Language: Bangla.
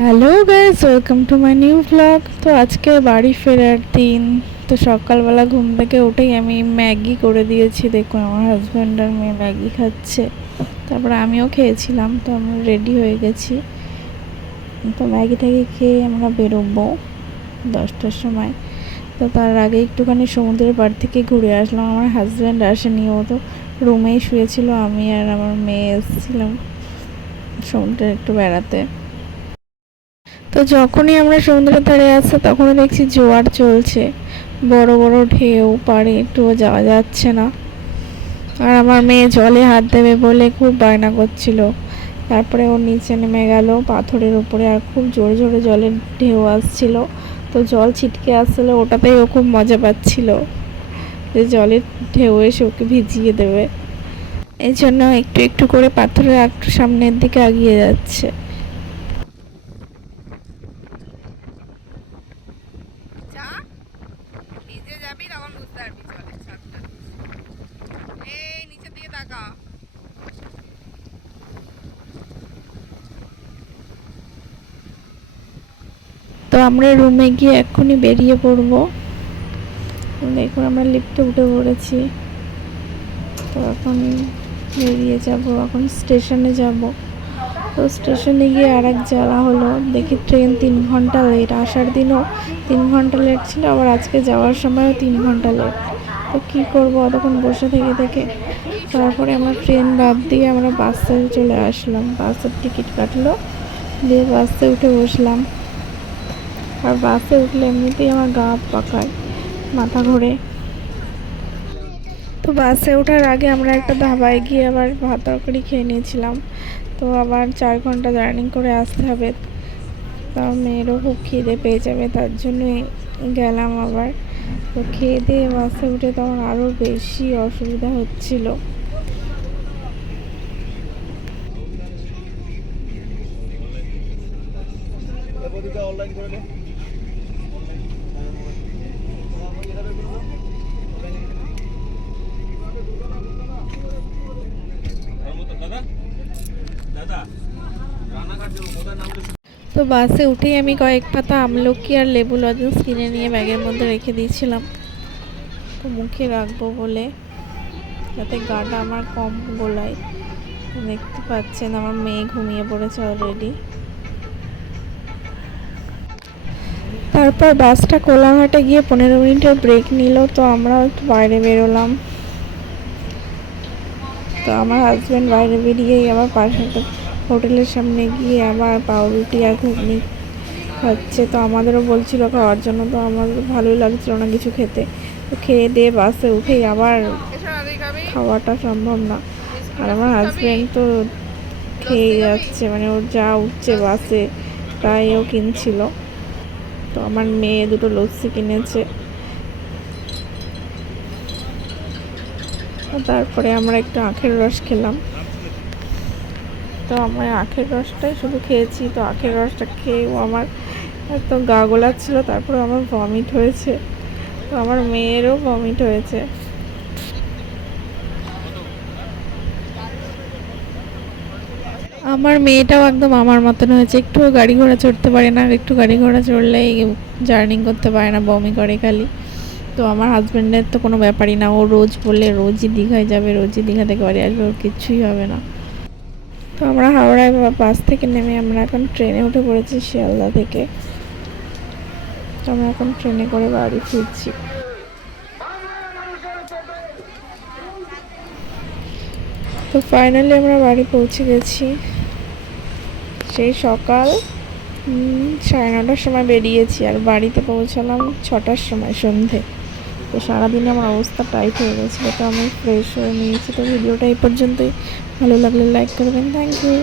Hello guys welcome to my new blog তো আজকে বাড়ি ফেরার দিন। তো সকালবেলা ঘুম থেকে উঠেই আমি ম্যাগি করে দিয়েছি। দেখুন, আমার হাজব্যান্ড আর মেয়ে ম্যাগি খাচ্ছে। তারপরে আমিও খেয়েছিলাম, তো আমরা রেডি হয়ে গেছি। তো ম্যাগি ট্যাগি খেয়ে আমরা বেরোবো দশটার সময়। তো তার আগে একটুখানি সমুদ্রের পাড় থেকে ঘুরে আসলাম। আমার হাজব্যান্ড আসেনি, ও তো রুমেই শুয়েছিল। আমি আর আমার মেয়ে এসেছিলাম সমুদ্রে একটু বেড়াতে। তো যখনই আমরা সমুদ্রের ধারে আসছি তখনই দেখছি জোয়ার চলছে। বড় বড় ঢেউ পাড়ে একটুও যাওয়া যাচ্ছে না। আর আমার মেয়ে জলে হাত দেবে বলে খুব বায়না করছিল। তারপরে ও নিচে নেমে গেল পাথরের উপরে আর খুব জোরে জোরে জলের ঢেউ আসছিল। তো জল ছিটকে আসছিল ওটাতেই ও খুব মজা পাচ্ছিল যে জলের ঢেউ এসে ওকে ভিজিয়ে দেবে। এই জন্য একটু একটু করে পাথরের সামনের দিকে এগিয়ে যাচ্ছে যা ভিজে যাবি তখন বুঝতে পারবি জলের ছাদটা এই নিচের দিকে তাকা তো আমরা রুমে গিয়ে এক্ষুনি বেরিয়ে পড়ব। দেখুন আমরা লিফটে উঠে পড়েছি। তো এখন বেরিয়ে যাব, এখন স্টেশনে যাব। তো স্টেশনে গিয়ে আর এক জ্বালা হলো। দেখি ট্রেন তিন ঘণ্টা লেট আসার দিনও তিন ঘণ্টা লেট ছিল, আবার আজকে যাওয়ার সময়ও তিন ঘণ্টা লেট তো কী করব অতক্ষণ বসে থেকে থেকে? তারপরে আমরা ট্রেন বাদ দিয়ে আমরা বাসে চলে আসলাম। বাসের টিকিট কাটলো, দিয়ে বাসে উঠে বসলাম। আর বাসে উঠলে এমনিতেই আমার গা পাকায়, মাথা ঘোরে। তো বাসে ওঠার আগে আমরা একটা ধাবায় গিয়ে আবার ভাত তরকারি খেয়ে নিয়েছিলাম। তো আবার চার ঘণ্টা জার্নি করে আসতে হবে। তাও মেয়েরও খুব খিদে পেয়ে যাবে, তার জন্যই গেলাম আবার। তো খেয়ে দিয়ে বাসে উঠে তখন আরও বেশি অসুবিধা হচ্ছিল। অনলাইন করে নে দাদা দাদা রান্নাঘাট দেবো কোথায় নাম তো বাসে উঠেই আমি কয়েক পাতা আমলকি আর লেবু লজেন্স কিনে নিয়ে ব্যাগের মধ্যে রেখে দিয়েছিলাম। তো মুখে রাখব বলে, যাতে গাটা আমার কম গোলায়। দেখতে পাচ্ছেন, আমার মেয়ে ঘুমিয়ে পড়েছে অলরেডি তারপর বাসটা কোলাঘাটে গিয়ে পনেরো মিনিটের ব্রেক নিল, তো আমরা একটু বাইরে বেরোলাম। তো আমার হাজব্যান্ড বাইরে বেরিয়েই আবার পাশে হোটেলের সামনে গিয়ে আবার পাউরুটি আর ঘুগনি খাচ্ছে। তো আমাদেরও বলছিল খাওয়ার জন্য, তো আমাদের ভালোই লাগছিল না কিছু খেতে। তো খেয়ে দিয়ে বাসে উঠেই আবার খাওয়াটা সম্ভব না। আর আমার হাজব্যান্ড তো খেয়ে যাচ্ছে মানে ওর যা উঠছে বাসে, তাই ও কিনছিল। তো আমার মেয়ে দুটো লস্যি কিনেছে। তারপরে আমরা একটু আখের রস খেলাম। তো আমরা আখের রসটাই শুধু খেয়েছি। তো আখের রসটা খেয়েও আমার এত গা গোলাচ্ছিল তারপরে আমার ভমিট হয়েছে। তো আমার মেয়েরও ভমিট হয়েছে। আমার মেয়েটাও একদম আমার মতন হয়েছে। একটুও গাড়ি ঘোড়া চড়তে পারে না একটু গাড়ি ঘোড়া চড়লেই জার্নি করতে পারে না, বমি করে খালি। তো আমার হাজব্যান্ডের তো কোনো ব্যাপারই না। ও রোজ বলে রোজই দীঘায় যাবে, রোজই দীঘা থেকে বাড়ি আসবে, ওর কিচ্ছুই হবে না। তো আমরা হাওড়ায় বাস থেকে নেমে আমরা এখন ট্রেনে উঠে পড়েছি শিয়ালদা থেকে। তো আমরা এখন ট্রেনে করে বাড়ি ফিরছি। তো ফাইনালি আমরা বাড়ি পৌঁছে গেছি। সেই সকাল সাড়ে নটার সময় বেরিয়েছি আর বাড়িতে পৌঁছালাম ছটার সময় সন্ধে। তো সারাদিন আমার অবস্থা টাইট হয়ে গেছিল, তো আমি ফ্রেশ হয়ে নিয়েছি। তো ভিডিওটা এই পর্যন্তই। ভালো লাগলে লাইক করবেন। Thank you